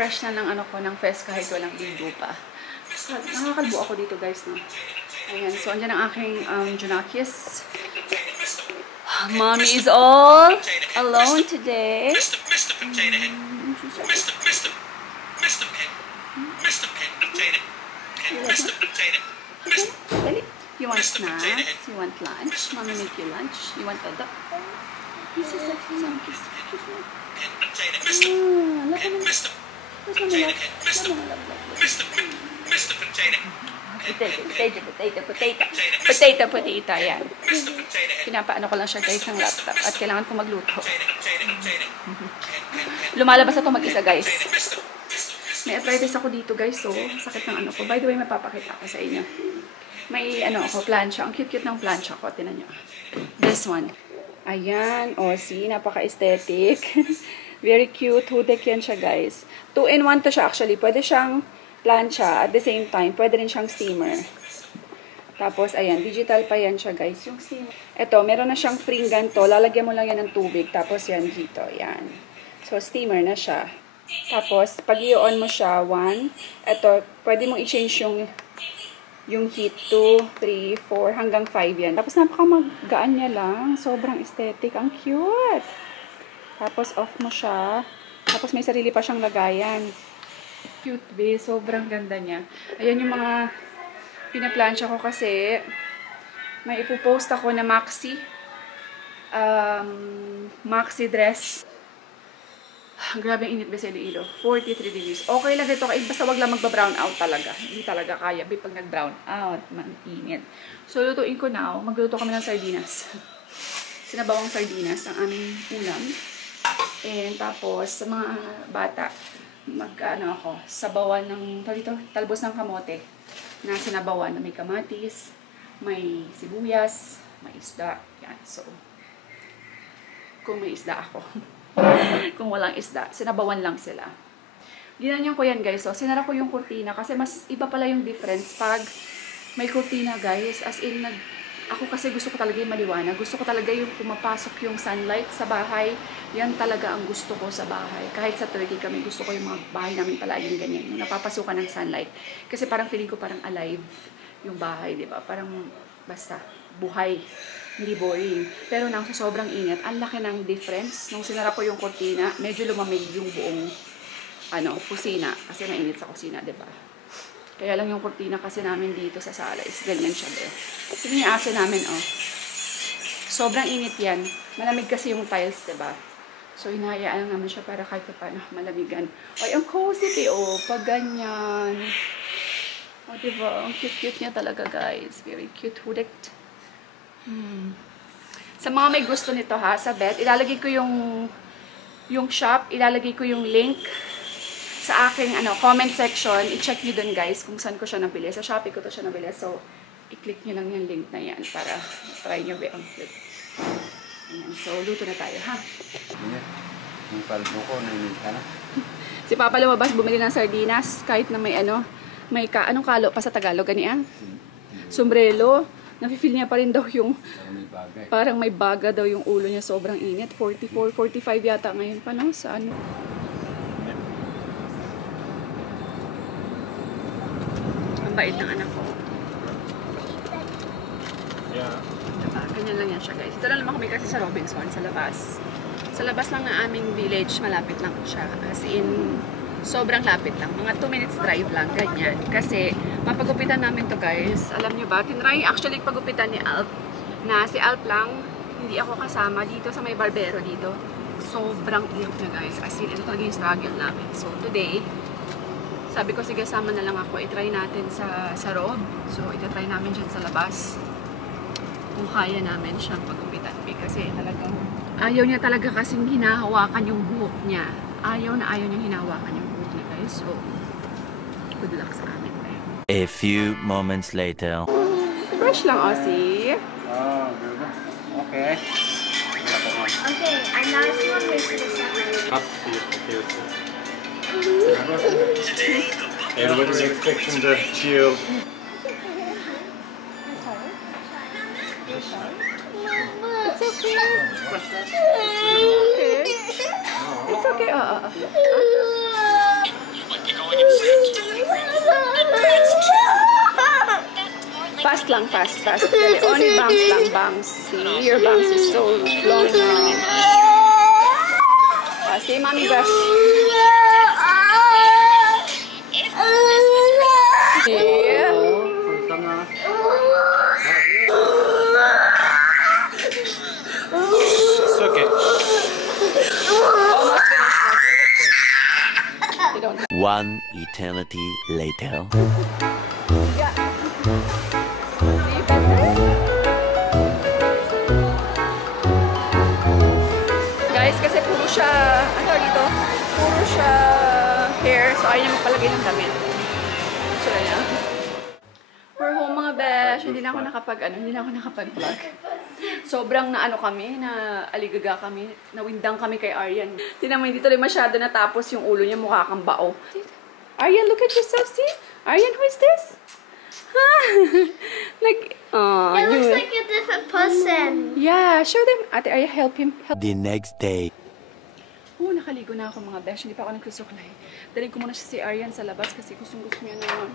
fresh na ng ano ko, ng fest kahit walang ligo pa. Nakakalbo ako dito guys, no? Ayan, so andyan ang aking Junakis. Mommy is all alone today. You want snacks? You want lunch? Mommy make you lunch? You want the This is a kiss. Potato. Yan. Pinapaano ko lang siya guys ng laptop at kailangan ko magluto. Lumalabas ako mag-isa guys. May arthritis ako dito guys, so sakit ng ano ko. By the way, mapapakita ko sa inyo. May ano ako, plancha. Ang cute-cute ng plancha ko. Tinan nyo. This one. Ayan. O, see? Napaka-aesthetic. Very cute. Hoodek yan siya, guys. 2-in-1 to siya, actually. Pwede siyang plancha. At the same time, pwede rin siyang steamer. Tapos, ayan. Digital pa yan siya, guys. Yung steamer. Ito, meron na siyang fringan to. Lalagyan mo lang yan ng tubig. Tapos, yan dito. Yan. So, steamer na siya. Tapos, pag i-on mo siya, 1. Ito, pwede mong i-change yung heat 2, 3, 4, hanggang 5 yan. Tapos napakamagaan niya lang. Sobrang aesthetic. Ang cute. Tapos off mo siya. Tapos may sarili pa siyang lagayan. Cute be. Sobrang ganda niya. Ayan yung mga pinaplansya ko kasi may ipopost ako na maxi. Maxi dress. Grabe ang init ba sa Iloilo? 43 degrees. Okay lang ito. Basta wag lang magba-brown out talaga. Hindi talaga kaya. Pag nag-brown out, init. So, lutuin ko na. Magluto kami ng sardinas. Sinabawang sardinas ang aming ulam. And tapos, sa mga bata, sabawan ng, talbos ng kamote na sinabawan na may kamatis, may sibuyas, may isda. Yan. So, kung may isda ako. Kung walang isda, sinabawan lang sila. Ginanyan ko yan guys. So, sinara ko yung kurtina kasi mas iba pala yung difference pag may kurtina guys. As in, ako kasi gusto ko talaga yung maliwanag. Gusto ko talaga yung pumapasok yung sunlight sa bahay. Yan talaga ang gusto ko sa bahay. Kahit sa Turkey kami, gusto ko yung mga bahay namin palaging ganyan. Yung napapasukan ng sunlight. Kasi parang feeling ko parang alive yung bahay, di ba? Parang basta buhay. Hindi boring. Pero nang sa sobrang init, ang laki ng difference. Nung sinara ko yung kurtina, medyo lumamig yung buong kusina. Kasi mainit sa kusina, diba? Kaya lang yung kurtina kasi namin dito sa sala is ganyan siya, diba? Ito yung aso namin, oh. Sobrang init yan. Malamig kasi yung tiles, diba? So, hinahayaan lang naman siya para kahit paano malamigan. Ay, ang cozy, oh. Pag ganyan. Oh, diba? Ang cute-cute niya talaga, guys. Very cute. Hudekt. Sa mga may gusto nito ha, sa bet, ilalagay ko yung shop, ilalagay ko yung link sa aking comment section. I-check nyo dun guys kung saan ko siya nabili. Sa Shopee ko to siya nabili. So, i-click nyo lang yung link na yan para try nyo ang click. Ayan, so luto na tayo ha. Yung paldo ko, nainig ka na. Si Papa lumabas, bumili ng sardinas kahit na may anong kalo pa sa Tagalog ganiyan. Sombrero. Nafe-feel niya pa rin daw yung parang may baga daw yung ulo niya, sobrang init. 44, 45 yata ngayon pa, no? Sa ano? Ang bait ng anak ko. Yeah. Diba? Ganyan lang yan siya, guys. Ito lang naman kami kasi sa Robinson, sa labas. Sa labas lang ng aming village, malapit lang siya. As in, sobrang lapit lang. Mga 2 minutes drive lang, ganyan. Kasi, mapagupitan namin to guys. Alam nyo ba? Tinry actually pagupitan ni Alp. Na si Alp lang, hindi ako kasama dito sa may barbero dito. Sobrang hirap na guys. As in, ito talaga yung struggle namin. So, today, sabi ko, sige, sama na lang ako. I-try natin sa Rob. So, ito-try namin dyan sa labas. Kung kaya namin siyang pagupitan. Kasi talagang, ayaw niya talaga kasing hinahawakan yung buhok niya. Ayaw niyang hinahawakan yung buhok niya guys. So, good luck sa amin. A few moments later. Brush lang, Aussie. Oh, okay. Okay, and now if you want to make this Up to you. Everybody's expecting the chill. It's okay. It's okay. It's okay. lang, fast. Dali, only bangs lang, bangs. See, your bangs is so long now. See, mommy brush. Yeah. It's okay. Almost finished. You don't have. One eternity later. Yeah. See, better? Guys, kasi puro siya, ano tawag dito? Puro siya hair, so ayaw niya magpalagay ng damit. Sila niya. We're home mga besh. Hindi na ako nakapag-vlog. Sobrang na ano kami, na aligaga kami, nawindang kami kay Aryan. Tingnan mo, hindi tuloy masyado natapos yung ulo niya, mukha kang bao. Aryan, look at yourself, see? Aryan, who is this? Huh? Like, oh, It looks like a different person. yeah, show them. Ate, Arya, help him. Help. The next day. Oh, nakaligo na ako mga besh. Hindi pa ako nagsusuklay. Daling ko muna siya si Aryan sa labas kasi gusto niya na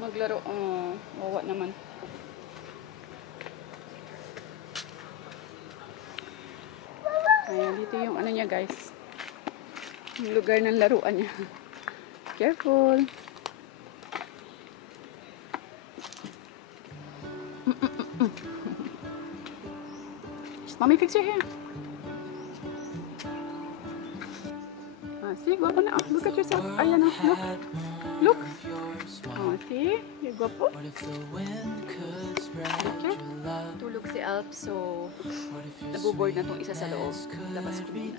maglaro. Oh, wawa naman. Ayan, dito yung ano niya guys. Yung lugar ng laruan niya. Careful. Mommy, fix your hair. See, guwapo na. Oh, look at yourself. Ayan, oh, look. Look. Oh, see? You're guwapo. Okay. Tulog si Alp, so nabuboard na tong isa sa loob. Labas ko muna.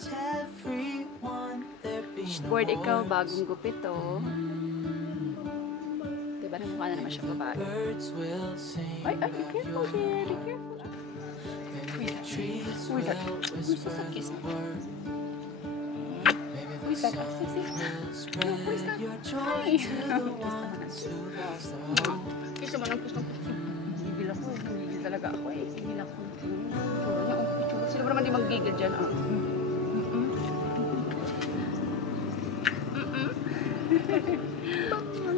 Board ikaw, bagong gupit, oh. Diba, namukha na naman siya babae. Ay, be careful here. Be careful. Who is that? Who's that kiss? Who is that? Sissy? No, who is that? Hi! Kiss naman ang gusto ko. Gigil ako eh. Gigil talaga ako eh. Gigil ako. Sino ba naman di mag-gigil dyan?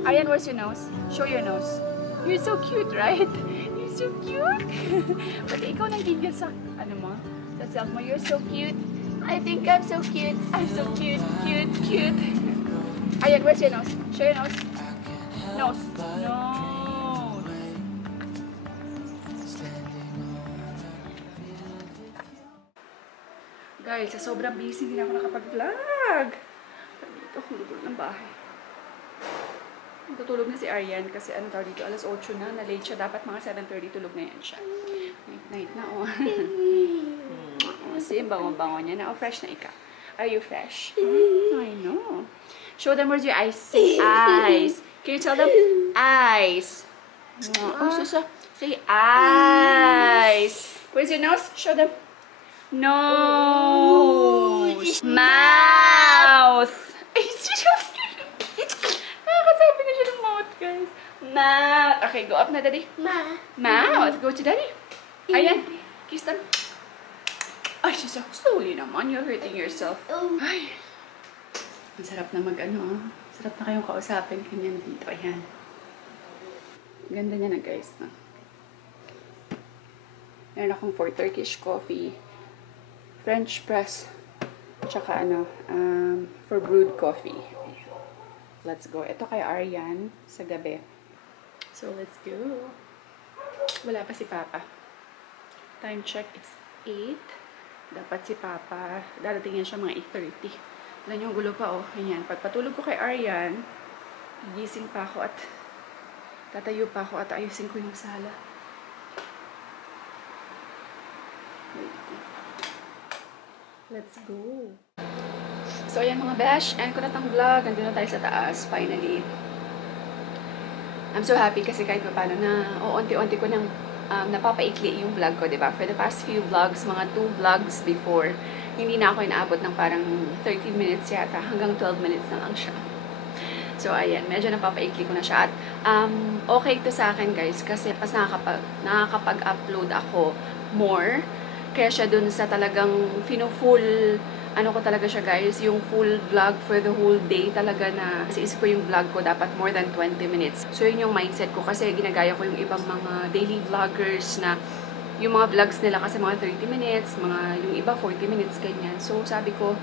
Ayan, where's your nose? Show your nose. You're so cute, right? You're so cute. Pati ikaw nang gigil sa, ano mo? Sa self mo, you're so cute. I think I'm so cute. I'm so cute, cute, cute. Ayan, where's your nose? Show your nose. Nose. Nose. Guys, sa sobrang busy, hindi na ako nakapag-vlog. Dito, hulog ng bahay. Tutulog na si Aryan kasi ano tawag dito, alas 8 na, na-late siya. Dapat mga 7:30 tulog na yan siya. Night na, oh. See, bango-bango niya na. Oh, fresh na ika. Are you fresh? I know. Show them where's your eyes. Say eyes. Can you tell them? Eyes. Oh, so. Say eyes. Where's your nose? Show them. Nose. Mouth. Nakakasabi na siya ng mouth, guys. Mouth. Okay, go up na, daddy. Mouth. Go to daddy. Ayan. Kiss them. Ay, siya, slowly naman. You're hurting yourself. Ay. Ang sarap na mag-ano. Sarap na kayong kausapin. Ganyan dito. Ayan. Ganda niya na, guys. No? Meron akong for Turkish coffee. French press. Tsaka ano, for brewed coffee. Ayan. Let's go. Ito kay Aryan sa gabi. So, let's go. Wala pa si Papa. Time check. It's 8. Dapat si Papa, darating yan siya mga 8:30. Alam yung gulo pa, oh. Ayan. Pagpatulog ko kay Aryan, gising pa ako at tatayo pa ako at ayusin ko yung sala. Let's go. So, ayan mga besh. End ko na tang vlog. Nandun na tayo sa taas, finally. I'm so happy kasi kahit pa paano na unti-unti ko nang napapaikli yung vlog ko, diba? For the past few vlogs, mga 2 vlogs before, hindi na ako inaabot ng parang 13 minutes yata. Hanggang 12 minutes na lang siya. So, ayan. Medyo napapaikli ko na siya. At okay to sa akin, guys. Kasi pas nakakapag-upload ako more kaya siya dun sa talagang fino-full ano ko talaga siya guys, yung full vlog for the whole day talaga na sa isip ko yung vlog ko dapat more than 20 minutes. So yun yung mindset ko kasi ginagaya ko yung ibang mga daily vloggers na yung mga vlogs nila kasi mga 30 minutes, yung iba 40 minutes, ganyan. So sabi ko,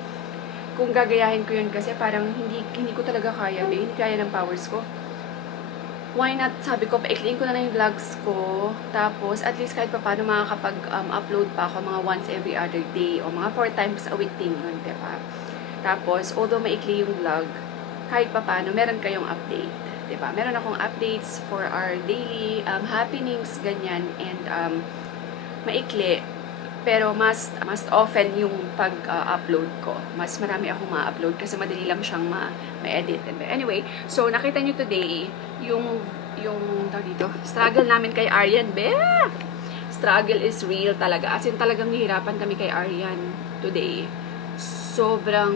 kung gagayahin ko yun kasi parang hindi ko talaga kaya, hindi kaya ng powers ko. Why not, sabi ko, paikliin ko na lang yung vlogs ko, tapos at least kahit pa paano makakapag-upload pa ako mga once every other day, o mga 4 times a week din yun, diba? Tapos, although maikli yung vlog, kahit pa paano, meron kayong update, diba? Meron akong updates for our daily happenings, ganyan, and maikli, pero mas often yung pag-upload ko. Mas marami akong ma-upload kasi madali lang siyang ma-edit. Anyway, so nakita nyo today, yung tawag dito, struggle namin kay Aryan. Struggle is real talaga. As in talagang nahihirapan kami kay Aryan today. Sobrang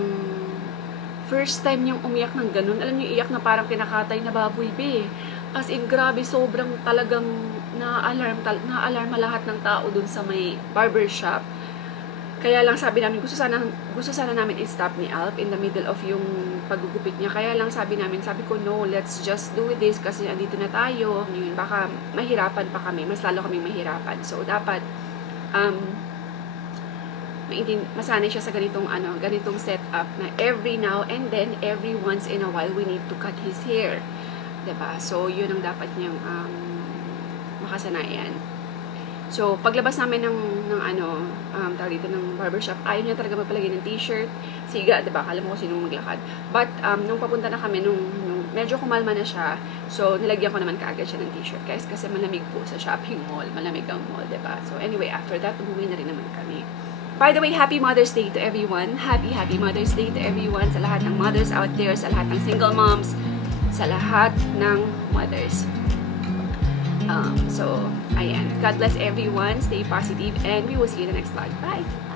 first time niyang umiyak ng ganun. Alam niyo, iyak na parang kinakatay na baboy, be. As in, grabe, sobrang talagang na-alarm lahat ng tao dun sa may barbershop. Kaya lang sabi namin, gusto sana namin i-stop ni Alp in the middle of yung paggugupit niya. Kaya lang sabi ko, no, let's just do this kasi andito na tayo. Yun, baka mahirapan pa kami, mas lalo kaming mahirapan. So, dapat, masanay siya sa ganitong setup na every now and then, every once in a while, we need to cut his hair. Diba? So, yun ang dapat niyang makasanayan. So, paglabas namin ng tawag dito ng barbershop, ayaw niya talaga magpalagay ng t-shirt. Siga, diba? Alam mo kung sinong maglakad. But, nung papunta na kami, nung medyo kumalma na siya, so, nilagyan ko naman kaagad siya ng t-shirt. Guys, kasi malamig po sa shopping mall. Malamig ang mall, diba? So, anyway, after that, umuwi na rin naman kami. By the way, Happy Mother's Day to everyone. Happy Mother's Day to everyone. Sa lahat ng mothers out there, sa lahat ng single moms, sa lahat ng mothers. So, ayan. God bless everyone. Stay positive and we will see you in the next vlog. Bye!